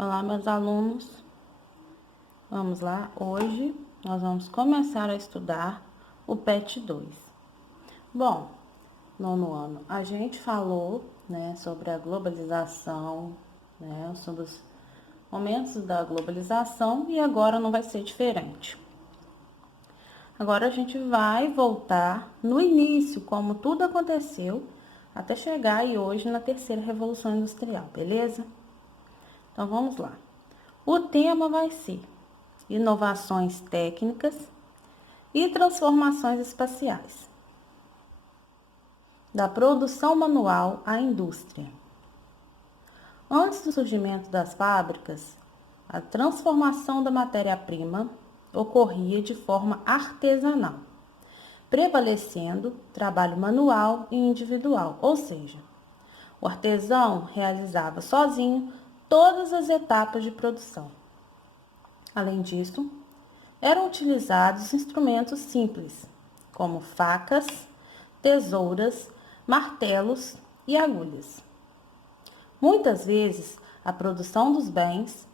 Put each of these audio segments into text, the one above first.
Olá, meus alunos. Vamos lá. Hoje nós vamos começar a estudar o PET 2. Bom, nono ano, a gente falou, sobre a globalização, sobre os momentos da globalização e agora não vai ser diferente. Agora a gente vai voltar no início, como tudo aconteceu, até chegar aí hoje na terceira revolução industrial, beleza? Então vamos lá. O tema vai ser inovações técnicas e transformações espaciais, da produção manual à indústria. Antes do surgimento das fábricas, a transformação da matéria-prima ocorria de forma artesanal, prevalecendo trabalho manual e individual, ou seja, o artesão realizava sozinho todas as etapas de produção. Além disso, eram utilizados instrumentos simples, como facas, tesouras, martelos e agulhas. Muitas vezes, a produção dos bens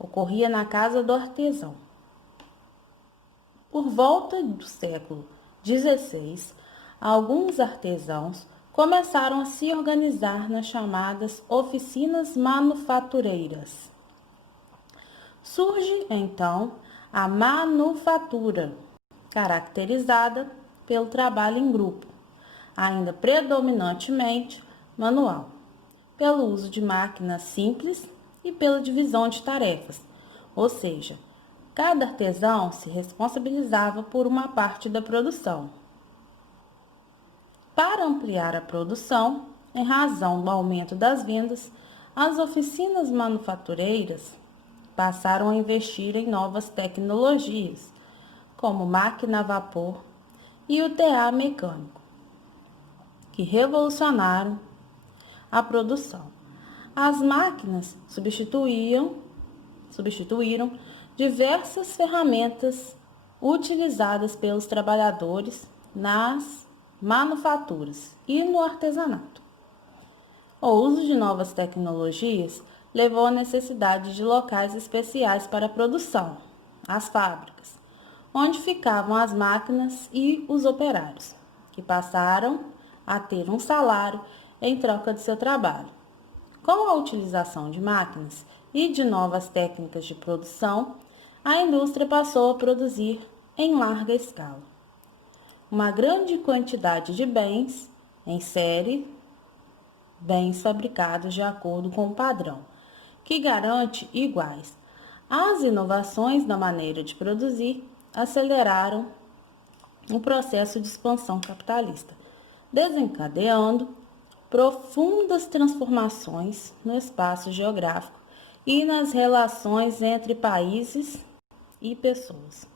ocorria na casa do artesão. Por volta do século XVI, alguns artesãos começaram a se organizar nas chamadas oficinas manufatureiras. Surge, então, a manufatura, caracterizada pelo trabalho em grupo, ainda predominantemente manual, pelo uso de máquinas simples e pela divisão de tarefas, ou seja, cada artesão se responsabilizava por uma parte da produção. Para ampliar a produção, em razão do aumento das vendas, as oficinas manufatureiras passaram a investir em novas tecnologias, como máquina a vapor e o TA mecânico, que revolucionaram a produção. As máquinas substituíram diversas ferramentas utilizadas pelos trabalhadores nas manufaturas e no artesanato. O uso de novas tecnologias levou à necessidade de locais especiais para a produção, as fábricas, onde ficavam as máquinas e os operários, que passaram a ter um salário em troca de seu trabalho. Com a utilização de máquinas e de novas técnicas de produção, a indústria passou a produzir em larga escala uma grande quantidade de bens em série, bens fabricados de acordo com o padrão, que garante iguais. As inovações na maneira de produzir aceleraram o processo de expansão capitalista, desencadeando profundas transformações no espaço geográfico e nas relações entre países e pessoas.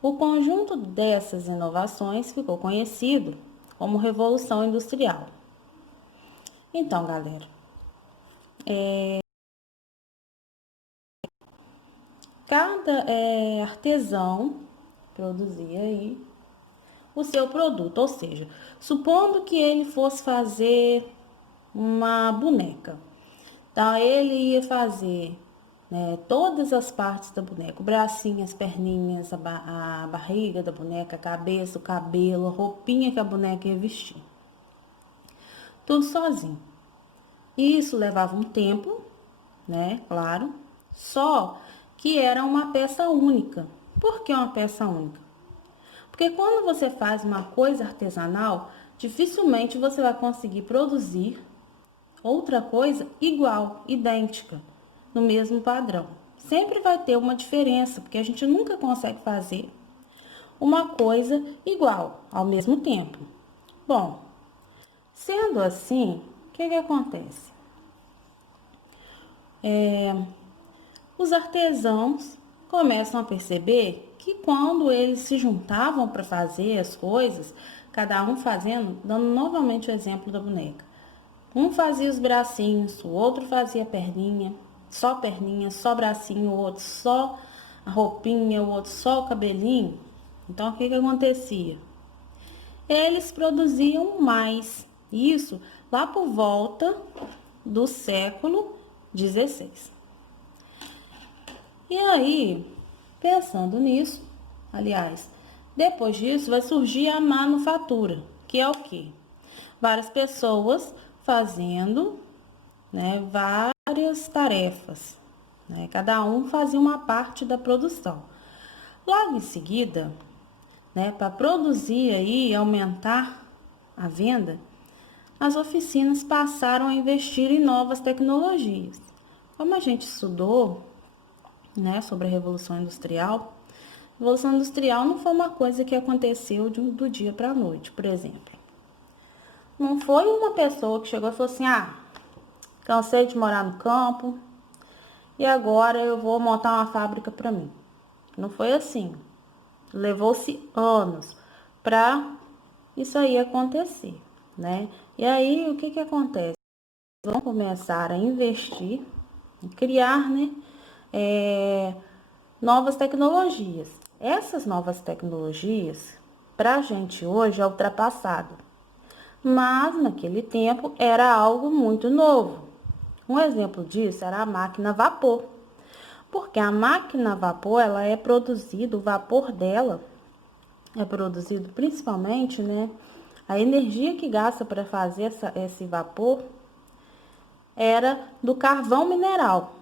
O conjunto dessas inovações ficou conhecido como Revolução Industrial. Então, galera, cada artesão produzia aí o seu produto, ou seja, supondo que ele fosse fazer uma boneca, então ele ia fazer todas as partes da boneca, o bracinho, as perninhas, a barriga da boneca, a cabeça, o cabelo, a roupinha que a boneca ia vestir, tudo sozinho. Isso levava um tempo, claro, só que era uma peça única. Por que uma peça única? Porque quando você faz uma coisa artesanal, dificilmente você vai conseguir produzir outra coisa igual, idêntica, no mesmo padrão. Sempre vai ter uma diferença, porque a gente nunca consegue fazer uma coisa igual ao mesmo tempo. Bom, sendo assim, o que acontece? Os artesãos começam a perceber que quando eles se juntavam para fazer as coisas, cada um fazendo, dando novamente o exemplo da boneca. Um fazia os bracinhos, o outro fazia perninha, só bracinho, o outro só a roupinha, o outro só o cabelinho. Então, o que acontecia? Eles produziam mais. Isso lá por volta do século XVI. E aí, pensando nisso, aliás, depois disso vai surgir a manufatura, que é o quê? Várias pessoas fazendo, né, várias tarefas, né? Cada um fazia uma parte da produção. Logo em seguida, né, para produzir aí e aumentar a venda, as oficinas passaram a investir em novas tecnologias. Como a gente estudou, né, sobre a Revolução Industrial, a Revolução Industrial não foi uma coisa que aconteceu do dia para a noite, por exemplo. Não foi uma pessoa que chegou e falou assim, cansei de morar no campo e agora eu vou montar uma fábrica para mim. Não foi assim. Levou-se anos para isso aí acontecer, né? E aí, o que que acontece? Vão começar a investir, criar, né, novas tecnologias. Essas novas tecnologias, para a gente hoje, é ultrapassado. Mas, naquele tempo, era algo muito novo. Um exemplo disso era a máquina a vapor. Porque a máquina a vapor, ela é produzida, o vapor dela é produzido principalmente, né? A energia que gasta para fazer esse vapor era do carvão mineral,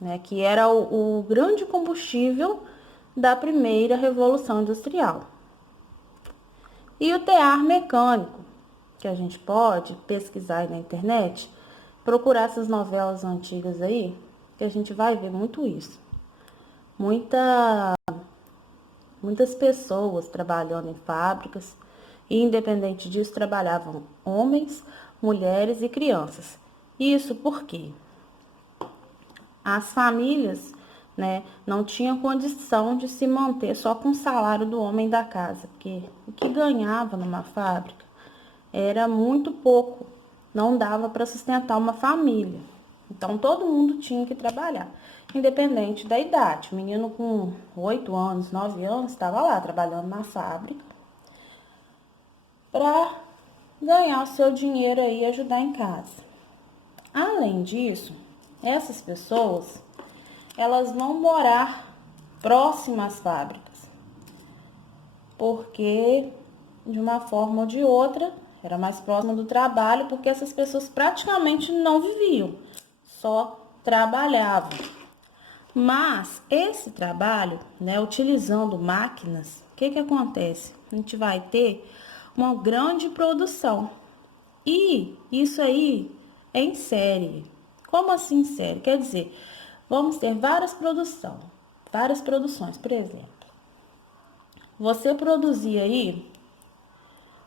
né? Que era o grande combustível da primeira revolução industrial. E o tear mecânico, que a gente pode pesquisar aí na internet, procurar essas novelas antigas aí, que a gente vai ver muito isso. Muitas pessoas trabalhando em fábricas, e independente disso, trabalhavam homens, mulheres e crianças. Isso porque as famílias, né, não tinham condição de se manter só com o salário do homem da casa, porque o que ganhava numa fábrica era muito pouco, não dava para sustentar uma família. Então todo mundo tinha que trabalhar, independente da idade. O menino com 8 anos, 9 anos, estava lá trabalhando na fábrica para ganhar o seu dinheiro aí e ajudar em casa. Além disso, essas pessoas, elas vão morar próximas às fábricas, porque de uma forma ou de outra era mais próxima do trabalho, porque essas pessoas praticamente não viviam, só trabalhavam. Mas esse trabalho, né, utilizando máquinas, o que que acontece? A gente vai ter uma grande produção. E isso aí é em série. Como assim em série? Quer dizer, vamos ter várias produções, por exemplo. Você produzir aí,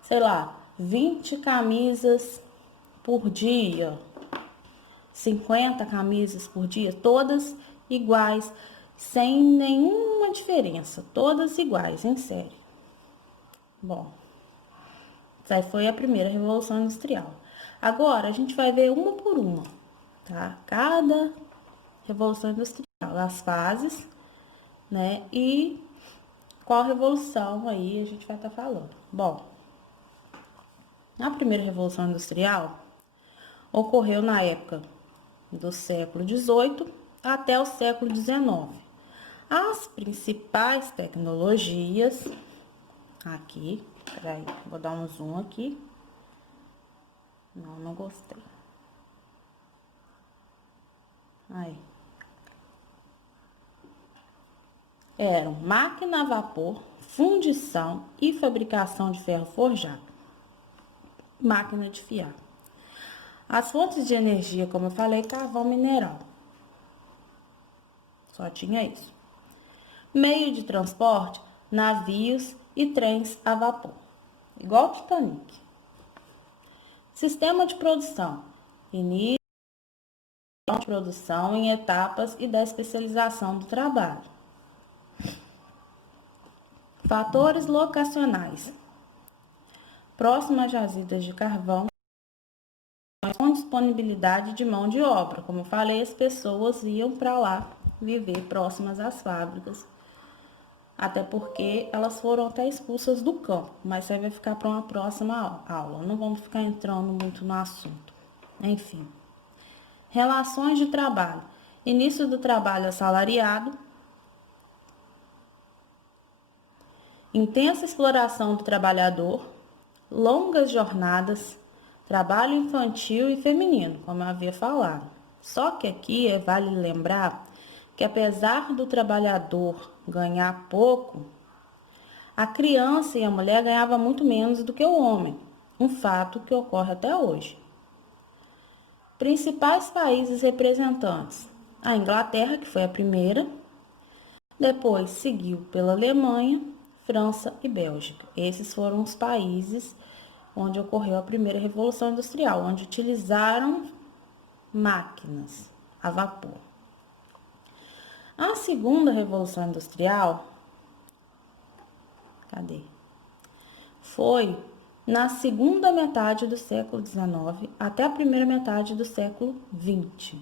sei lá, 20 camisas por dia, 50 camisas por dia, todas iguais, sem nenhuma diferença, todas iguais, em série. Bom, essa foi a primeira revolução industrial. Agora, a gente vai ver uma por uma, tá? Cada revolução industrial, as fases, né? E qual revolução aí a gente vai estar falando. Bom, a primeira revolução industrial ocorreu na época do século XVIII até o século XIX. As principais tecnologias, aqui, peraí, vou dar um zoom aqui. Não gostei. Aí. Eram máquina a vapor, fundição e fabricação de ferro forjado. Máquina de fiar. As fontes de energia, como eu falei, carvão mineral. Só tinha isso. Meio de transporte, navios e trens a vapor. Igual o Titanic. Sistema de produção. Início de produção em etapas e da especialização do trabalho. Fatores locacionais. Próximo às jazidas de carvão, com disponibilidade de mão de obra. Como eu falei, as pessoas iam para lá viver próximas às fábricas, até porque elas foram até expulsas do campo, mas isso aí vai ficar para uma próxima aula. Não vamos ficar entrando muito no assunto. Enfim. Relações de trabalho. Início do trabalho assalariado, intensa exploração do trabalhador, longas jornadas, trabalho infantil e feminino, como eu havia falado. Só que aqui vale lembrar que apesar do trabalhador ganhar pouco, a criança e a mulher ganhavam muito menos do que o homem, um fato que ocorre até hoje. Principais países representantes: a Inglaterra, que foi a primeira, depois seguiu pela Alemanha, França e Bélgica. Esses foram os países onde ocorreu a primeira Revolução Industrial, onde utilizaram máquinas a vapor. A segunda Revolução Industrial, foi na segunda metade do século XIX até a primeira metade do século XX.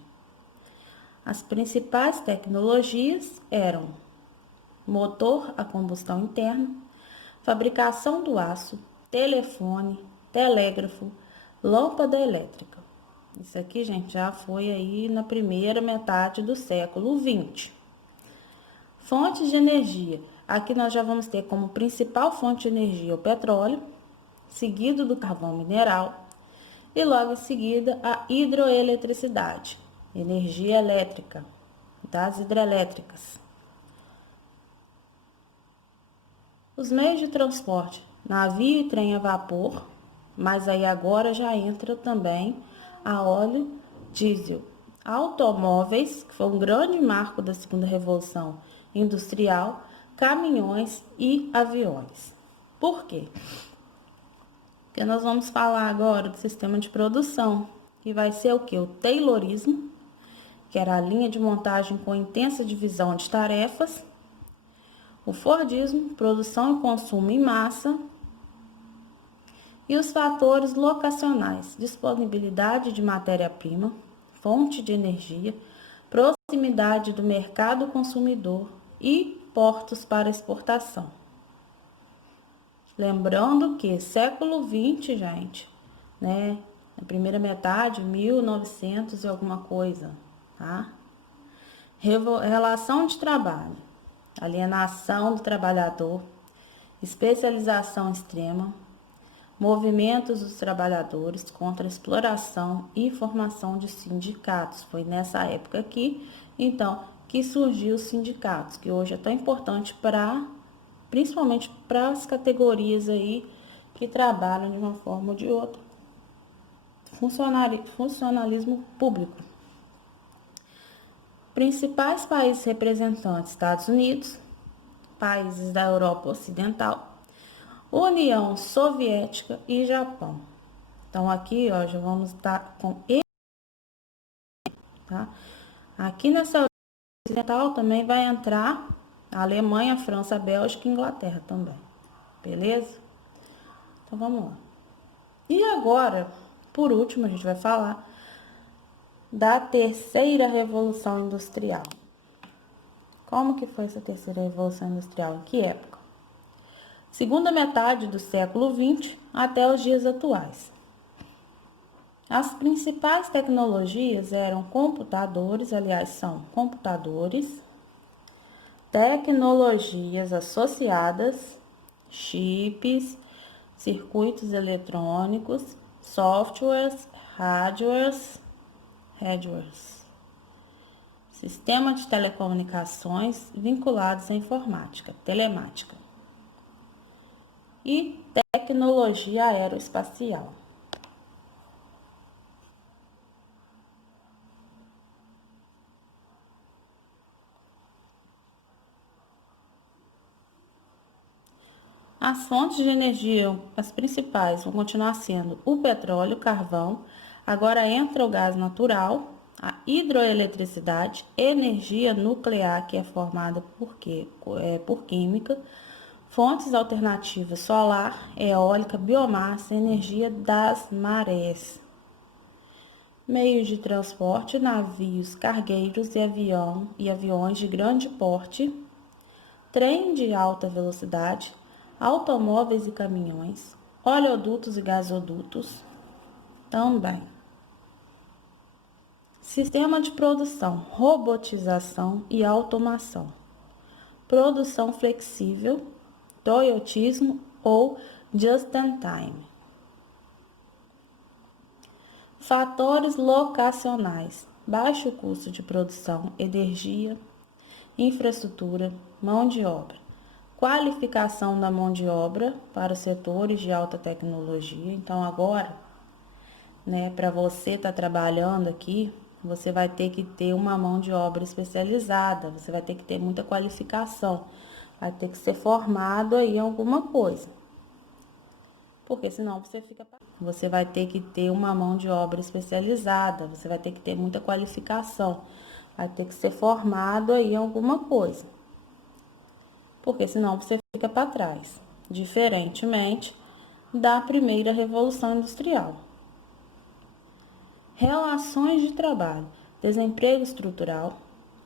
As principais tecnologias eram motor a combustão interna, fabricação do aço, telefone, telégrafo, lâmpada elétrica. Isso aqui, gente, já foi aí na primeira metade do século XX. Fontes de energia. Aqui nós já vamos ter como principal fonte de energia o petróleo, seguido do carvão mineral e logo em seguida a hidroeletricidade, energia elétrica das hidrelétricas. Os meios de transporte, navio e trem a vapor, mas aí agora já entra também a óleo diesel. Automóveis, que foi um grande marco da segunda revolução industrial, caminhões e aviões. Por quê? Porque nós vamos falar agora do sistema de produção, que vai ser o que? O Taylorismo, que era a linha de montagem com intensa divisão de tarefas. O Fordismo, produção e consumo em massa. E os fatores locacionais, disponibilidade de matéria-prima, fonte de energia, proximidade do mercado consumidor e portos para exportação. Lembrando que século XX, gente, né? Na primeira metade, 1900 e alguma coisa, tá? Relação de trabalho, alienação do trabalhador, especialização extrema, movimentos dos trabalhadores contra a exploração e formação de sindicatos. Foi nessa época aqui, então, que surgiu os sindicatos, que hoje é tão importante principalmente para as categorias aí que trabalham de uma forma ou de outra. Funcionalismo público. Principais países representantes: Estados Unidos, países da Europa Ocidental, União Soviética e Japão. Então aqui, ó, já vamos estar com tá? Aqui nessa Europa Ocidental também vai entrar a Alemanha, a França, a Bélgica e a Inglaterra também. Beleza? Então vamos lá. E agora, por último, a gente vai falar da terceira Revolução Industrial. Como que foi essa terceira Revolução Industrial? Em que época? Segunda metade do século XX até os dias atuais. As principais tecnologias eram computadores, aliás, são computadores, tecnologias associadas, chips, circuitos eletrônicos, softwares, hardwares, sistema de telecomunicações vinculados à informática, telemática e tecnologia aeroespacial. As fontes de energia, as principais, vão continuar sendo o petróleo, carvão, agora entra o gás natural, a hidroeletricidade, energia nuclear, que é formada por química, fontes alternativas solar, eólica, biomassa, energia das marés. Meios de transporte, navios, cargueiros e aviões de grande porte, trem de alta velocidade, automóveis e caminhões, oleodutos e gasodutos também. Sistema de produção, robotização e automação. Produção flexível, toyotismo ou just in time. Fatores locacionais: baixo custo de produção, energia, infraestrutura, mão de obra. Qualificação da mão de obra para os setores de alta tecnologia. Então, agora, para você estar trabalhando aqui, você vai ter que ter uma mão de obra especializada, você vai ter que ter muita qualificação, vai ter que ser formado aí em alguma coisa. Porque senão você vai ter que ter uma mão de obra especializada, você vai ter que ter muita qualificação, vai ter que ser formado aí em alguma coisa. Porque senão você fica para trás, diferentemente da primeira revolução industrial. Relações de trabalho, desemprego estrutural,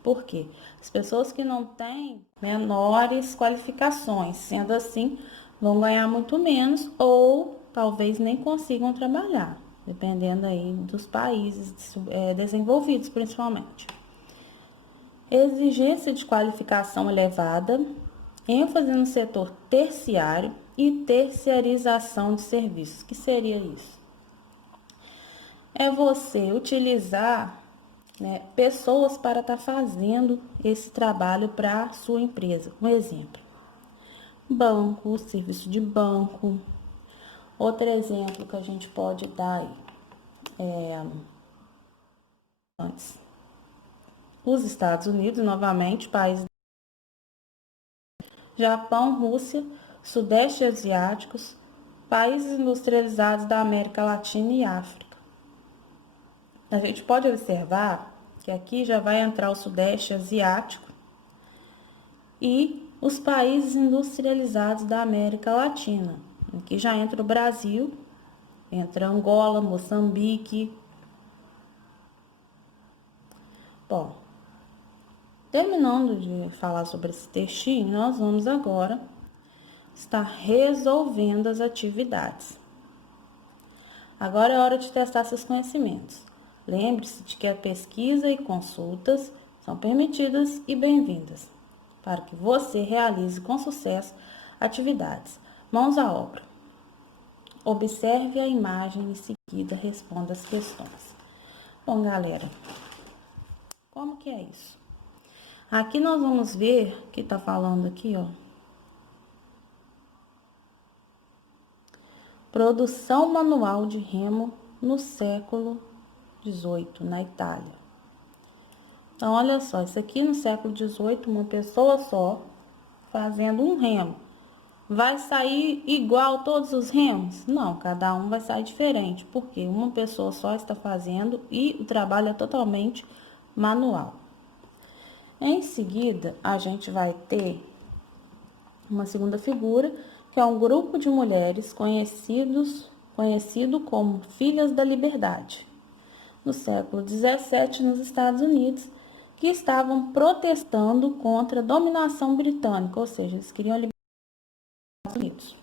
por quê? As pessoas que não têm menores qualificações, sendo assim, vão ganhar muito menos ou talvez nem consigam trabalhar, dependendo aí dos países desenvolvidos principalmente. Exigência de qualificação elevada, ênfase no setor terciário e terciarização de serviços. O que seria isso? É você utilizar pessoas para estar fazendo esse trabalho para a sua empresa. Um exemplo, banco, serviço de banco. Outro exemplo que a gente pode dar antes. Os Estados Unidos, novamente, países Japão, Rússia, Sudeste Asiáticos, países industrializados da América Latina e África. A gente pode observar que aqui já vai entrar o Sudeste Asiático e os países industrializados da América Latina. Aqui já entra o Brasil, entra Angola, Moçambique. Bom, terminando de falar sobre esse textinho, nós vamos agora estar resolvendo as atividades. Agora é hora de testar seus conhecimentos. Lembre-se de que a pesquisa e consultas são permitidas e bem-vindas para que você realize com sucesso atividades. Mãos à obra. Observe a imagem e em seguida responda as questões. Bom, galera, como que é isso? Aqui nós vamos ver que tá falando aqui, ó. Produção manual de remo no século XVIII, na Itália. Então, olha só, isso aqui no século XVIII, uma pessoa só fazendo um remo. Vai sair igual todos os remos? Não, cada um vai sair diferente, porque uma pessoa só está fazendo e o trabalho é totalmente manual. Em seguida, a gente vai ter uma segunda figura, que é um grupo de mulheres conhecido como Filhas da Liberdade, no século XVII nos Estados Unidos, que estavam protestando contra a dominação britânica, ou seja, eles queriam a liberdade dos Estados Unidos.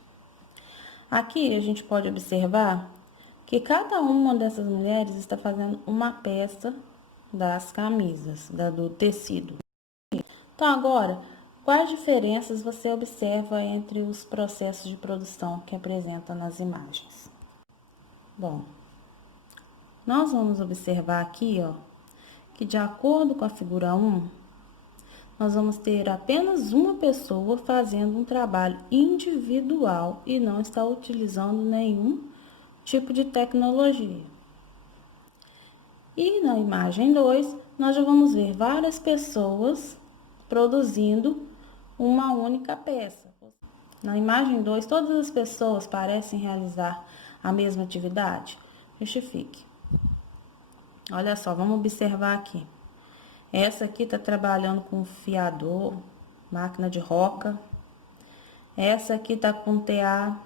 Aqui a gente pode observar que cada uma dessas mulheres está fazendo uma peça das camisas, do tecido. Então agora, quais diferenças você observa entre os processos de produção que apresenta nas imagens? Bom, nós vamos observar aqui, ó, que de acordo com a figura 1, nós vamos ter apenas uma pessoa fazendo um trabalho individual e não está utilizando nenhum tipo de tecnologia. E na imagem 2, nós já vamos ver várias pessoas produzindo uma única peça. Na imagem 2, todas as pessoas parecem realizar a mesma atividade? Justifique. Olha só, vamos observar aqui. Essa aqui está trabalhando com fiador, máquina de roca. Essa aqui está com TA.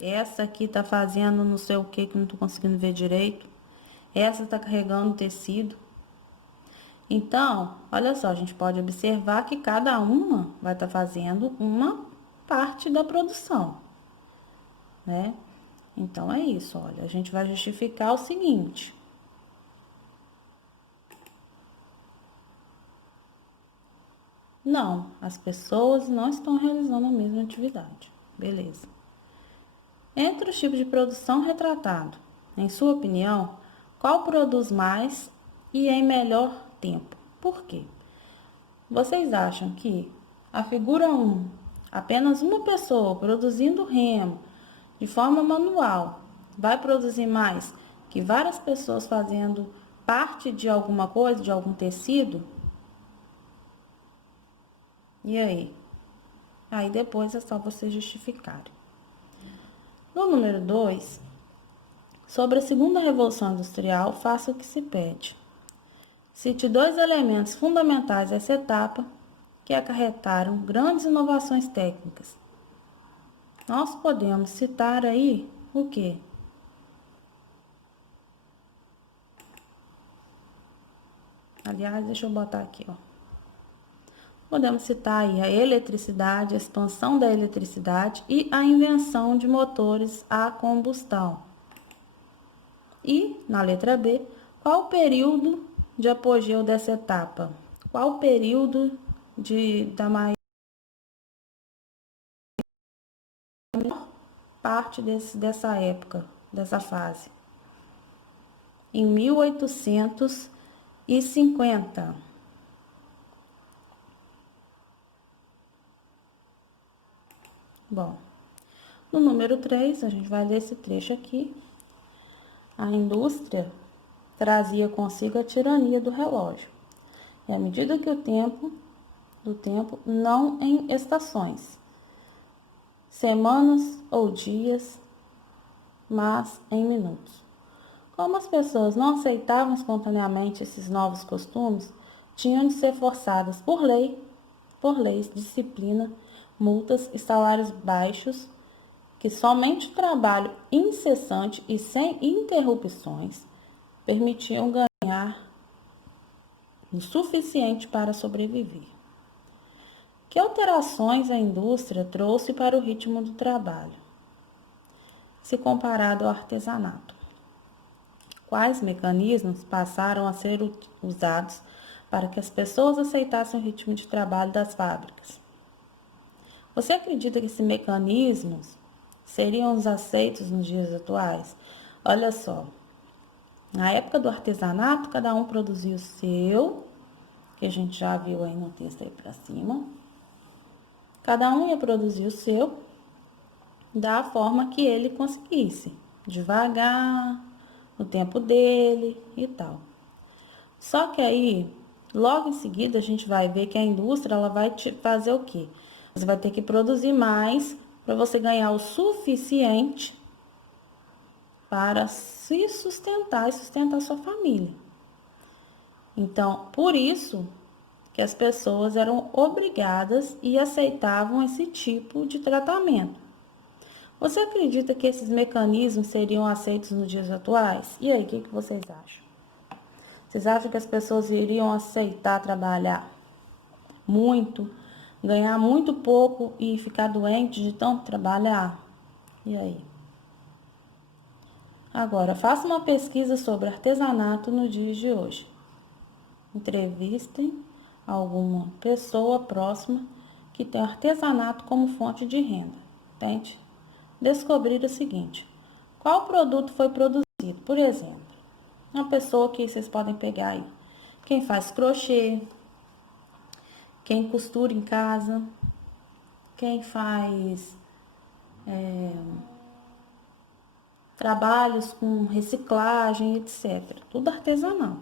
Essa aqui está fazendo não sei o que não estou conseguindo ver direito. Essa está carregando tecido. Então, olha só, a gente pode observar que cada uma vai estar fazendo uma parte da produção, né? Então, é isso, olha, a gente vai justificar o seguinte. Não, as pessoas não estão realizando a mesma atividade. Beleza. Entre os tipos de produção retratado, em sua opinião, qual produz mais e em melhor tempo? Por quê? Vocês acham que a figura 1, apenas uma pessoa produzindo remo de forma manual, vai produzir mais que várias pessoas fazendo parte de alguma coisa, de algum tecido? E aí? Aí depois é só vocês justificarem. No número 2, sobre a segunda revolução industrial, faça o que se pede. Cite 2 elementos fundamentais dessa etapa que acarretaram grandes inovações técnicas. Nós podemos citar aí o quê? Aliás, deixa eu botar aqui, ó. Podemos citar aí a eletricidade, a expansão da eletricidade e a invenção de motores a combustão. E, na letra B, qual o período de apogeu dessa etapa? Qual o período da maior parte dessa época, dessa fase? Em 1850. Bom, no número 3, a gente vai ler esse trecho aqui. A indústria trazia consigo a tirania do relógio. E à medida que o tempo, não em estações, semanas ou dias, mas em minutos. Como as pessoas não aceitavam espontaneamente esses novos costumes, tinham de ser forçadas por leis, disciplina, multas e salários baixos, que somente o trabalho incessante e sem interrupções permitiam ganhar o suficiente para sobreviver. Que alterações a indústria trouxe para o ritmo do trabalho, se comparado ao artesanato? Quais mecanismos passaram a ser usados para que as pessoas aceitassem o ritmo de trabalho das fábricas? Você acredita que esses mecanismos seriam os aceitos nos dias atuais? Olha só, na época do artesanato, cada um produzia o seu, que a gente já viu aí no texto aí para cima. Cada um ia produzir o seu da forma que ele conseguisse, devagar, no tempo dele e tal. Só que aí, logo em seguida, a gente vai ver que a indústria ela vai te fazer o quê? Você vai ter que produzir mais para você ganhar o suficiente para se sustentar e sustentar sua família. Então, por isso que as pessoas eram obrigadas e aceitavam esse tipo de tratamento. Você acredita que esses mecanismos seriam aceitos nos dias atuais? E aí, o que vocês acham? Vocês acham que as pessoas iriam aceitar trabalhar muito, ganhar muito pouco e ficar doente de tanto trabalhar? E aí? Agora, faça uma pesquisa sobre artesanato nos dias de hoje. Entrevistem alguma pessoa próxima que tem artesanato como fonte de renda. Tente descobrir o seguinte: qual produto foi produzido? Por exemplo, uma pessoa que vocês podem pegar aí, quem faz crochê, quem costura em casa, quem faz trabalhos com reciclagem, etc. Tudo artesanal.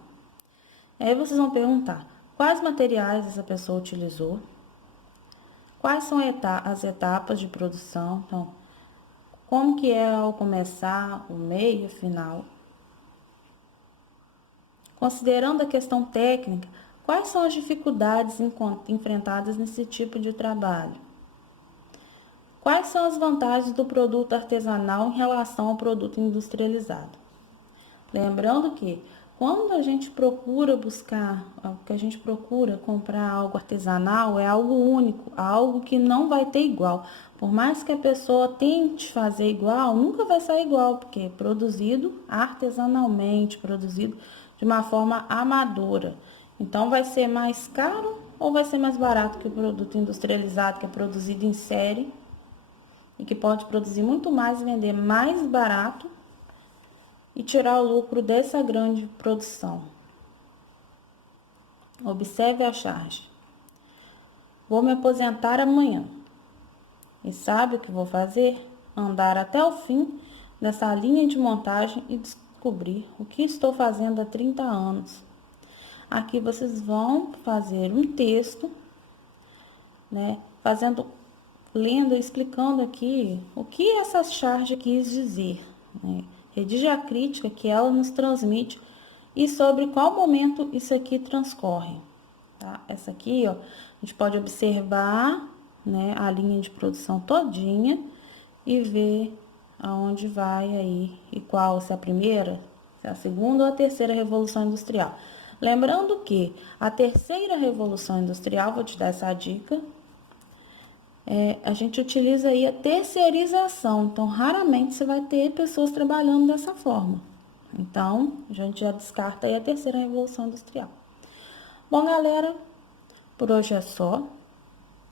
Aí vocês vão perguntar, quais materiais essa pessoa utilizou? Quais são as etapas de produção? Então, como que é ao começar, o meio e o final? Considerando a questão técnica, quais são as dificuldades enfrentadas nesse tipo de trabalho? Quais são as vantagens do produto artesanal em relação ao produto industrializado? Lembrando que quando a gente procura comprar algo artesanal, é algo único, algo que não vai ter igual. Por mais que a pessoa tente fazer igual, nunca vai sair igual, porque é produzido artesanalmente, produzido de uma forma amadora. Então vai ser mais caro ou vai ser mais barato que o produto industrializado, que é produzido em série e que pode produzir muito mais e vender mais barato e tirar o lucro dessa grande produção. Observe a charge. Vou me aposentar amanhã. E sabe o que vou fazer? Andar até o fim dessa linha de montagem e descobrir o que estou fazendo há 30 anos. Aqui vocês vão fazer um texto, né? Lendo e explicando aqui o que essa charge quis dizer, né? Redige a crítica que ela nos transmite e sobre qual momento isso aqui transcorre, tá? Essa aqui, ó, a gente pode observar, né, a linha de produção todinha e ver aonde vai aí e qual, se é a primeira, se é a segunda ou a terceira revolução industrial. Lembrando que a terceira revolução industrial, vou te dar essa dica, a gente utiliza aí a terceirização, então raramente você vai ter pessoas trabalhando dessa forma. Então, a gente já descarta aí a terceira revolução industrial. Bom, galera, por hoje é só.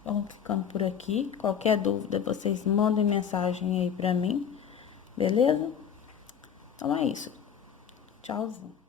Vamos ficando por aqui. Qualquer dúvida, vocês mandem mensagem aí pra mim, beleza? Então é isso. Tchauzinho.